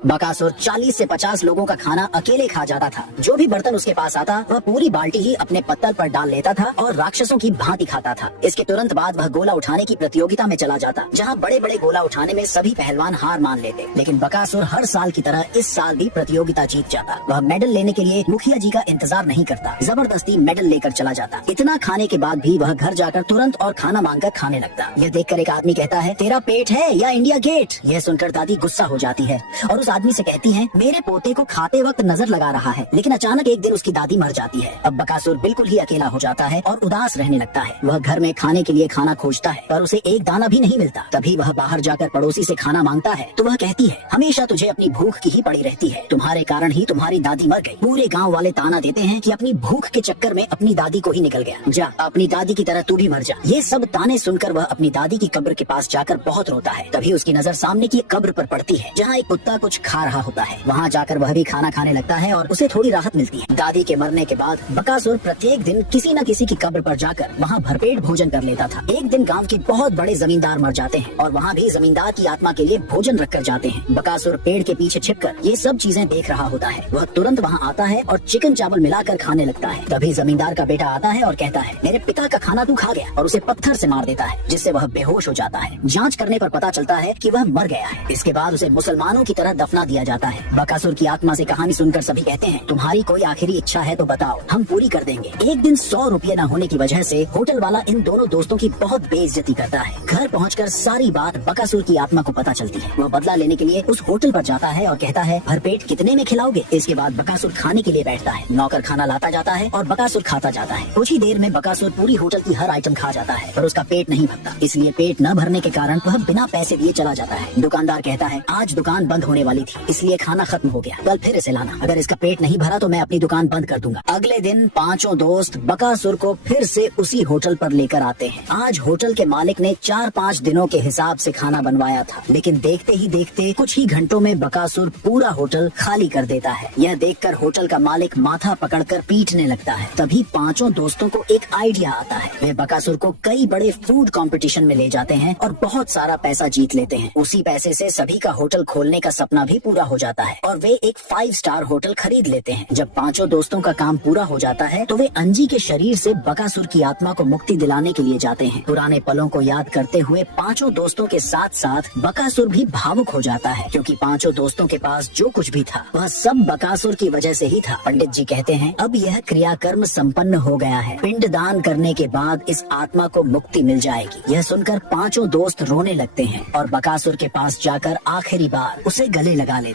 बकासुर 40 से 50 लोगों का खाना अकेले खा जाता था। जो भी बर्तन उसके पास आता वह पूरी बाल्टी ही अपने पत्तल पर डाल लेता था और राक्षसों की भांति खाता था। इसके तुरंत बाद वह गोला उठाने की प्रतियोगिता में चला जाता, जहां बड़े बड़े गोला उठाने में सभी पहलवान हार मान लेते। लेकिन बकासुर हर साल की तरह इस साल भी प्रतियोगिता जीत जाता। वह मेडल लेने के लिए मुखिया जी का इंतजार नहीं करता, जबरदस्ती मेडल लेकर चला जाता। इतना खाने के बाद भी वह घर जाकर तुरंत और खाना मांगकर खाने लगता। यह देखकर एक आदमी कहता है, तेरा पेट है या इंडिया गेट। यह सुनकर दादी गुस्सा हो जाती है और उस आदमी से कहती हैं, मेरे पोते को खाते वक्त नजर लगा रहा है। लेकिन अचानक एक दिन उसकी दादी मर जाती है। अब बकासुर बिल्कुल ही अकेला हो जाता है और उदास रहने लगता है। वह घर में खाने के लिए खाना खोजता है पर उसे एक दाना भी नहीं मिलता। तभी वह बाहर जाकर पड़ोसी से खाना मांगता है तो वह कहती है, हमेशा तुझे अपनी भूख की ही पड़ी रहती है, तुम्हारे कारण ही तुम्हारी दादी मर गई। पूरे गाँव वाले ताना देते हैं कि अपनी भूख के चक्कर में अपनी दादी को ही निकल गया, जा अपनी दादी की तरह तू भी मर जा। ये सब ताने सुनकर वह अपनी दादी की कब्र के पास जाकर बहुत रोता है। तभी उसकी नजर सामने की कब्र पर पड़ती है जहाँ एक कुत्ता कुछ खा रहा होता है। वहाँ जाकर वह भी खाना खाने लगता है और उसे थोड़ी राहत मिलती है। दादी के मरने के बाद बकासुर प्रत्येक दिन किसी न किसी की कब्र पर जाकर वहाँ भरपेट भोजन कर लेता था। एक दिन गांव के बहुत बड़े जमींदार मर जाते हैं और वहाँ भी जमींदार की आत्मा के लिए भोजन रख कर जाते हैं। बकासुर पेड़ के पीछे छिपकर ये सब चीजें देख रहा होता है। वह तुरंत वहाँ आता है और चिकन चावल मिलाकर खाने लगता है। तभी जमींदार का बेटा आता है और कहता है, मेरे पिता का खाना तू खा गया, और उसे पत्थर से मार देता है जिससे वह बेहोश हो जाता है। जाँच करने पर पता चलता है कि वह मर गया है। इसके बाद उसे मुसलमानों की तरह दफना दिया जाता है। बकासुर की आत्मा से कहानी सुनकर सभी कहते हैं, तुम्हारी कोई आखिरी इच्छा है तो बताओ, हम पूरी कर देंगे। एक दिन 100 रुपये न होने की वजह से होटल वाला इन दोनों दोस्तों की बहुत बेइज्जती करता है। घर पहुंचकर सारी बात बकासुर की आत्मा को पता चलती है। वह बदला लेने के लिए उस होटल पर जाता है और कहता है, भरपेट कितने में खिलाओगे। इसके बाद बकासुर खाने के लिए बैठता है। नौकर खाना लाता जाता है और बकासुर खाता जाता है। कुछ ही देर में बकासुर पूरी होटल की हर आइटम खा जाता है पर उसका पेट नहीं भरता। इसलिए पेट न भरने के कारण वह बिना पैसे दिए चला जाता है। दुकानदार कहता है, आज दुकान बंद होने वाली थी इसलिए खाना खत्म हो गया, कल फिर इसे लाना, अगर इसका पेट नहीं भरा तो मैं अपनी दुकान बंद कर दूंगा। अगले दिन पांचों दोस्त बकासुर को फिर से उसी होटल पर लेकर आते हैं। आज होटल के मालिक ने 4-5 दिनों के हिसाब से खाना बनवाया था, लेकिन देखते ही देखते कुछ ही घंटों में बकासुर पूरा होटल खाली कर देता है। यह देखकर होटल का मालिक माथा पकड़कर पीटने लगता है। तभी पांचों दोस्तों को एक आइडिया आता है। वे बकासुर को कई बड़े फूड कंपटीशन में ले जाते हैं और बहुत सारा पैसा जीत लेते हैं। उसी पैसे से सभी का होटल खोलने का सपना भी पूरा हो जाता है और वे एक 5 स्टार होटल खरीद लेते हैं। जब पांचों दोस्तों का काम पूरा हो जाता है तो वे अंजी के शरीर से बकासुर की आत्मा को मुक्ति दिलाने के लिए जाते हैं। पुराने पलों को याद करते हुए पांचों दोस्तों के साथ साथ बकासुर भी भावुक हो जाता है, क्योंकि पांचों दोस्तों के पास जो कुछ भी था वह सब बकासुर की वजह से ही था। पंडित जी कहते हैं, अब यह क्रियाकर्म संपन्न हो गया है। पिंड दान करने के बाद इस आत्मा को मुक्ति मिल जाएगी। यह सुनकर पांचों दोस्त रोने लगते हैं और बकासुर के पास जाकर आखिरी बार उसे गले लगा लेते हैं।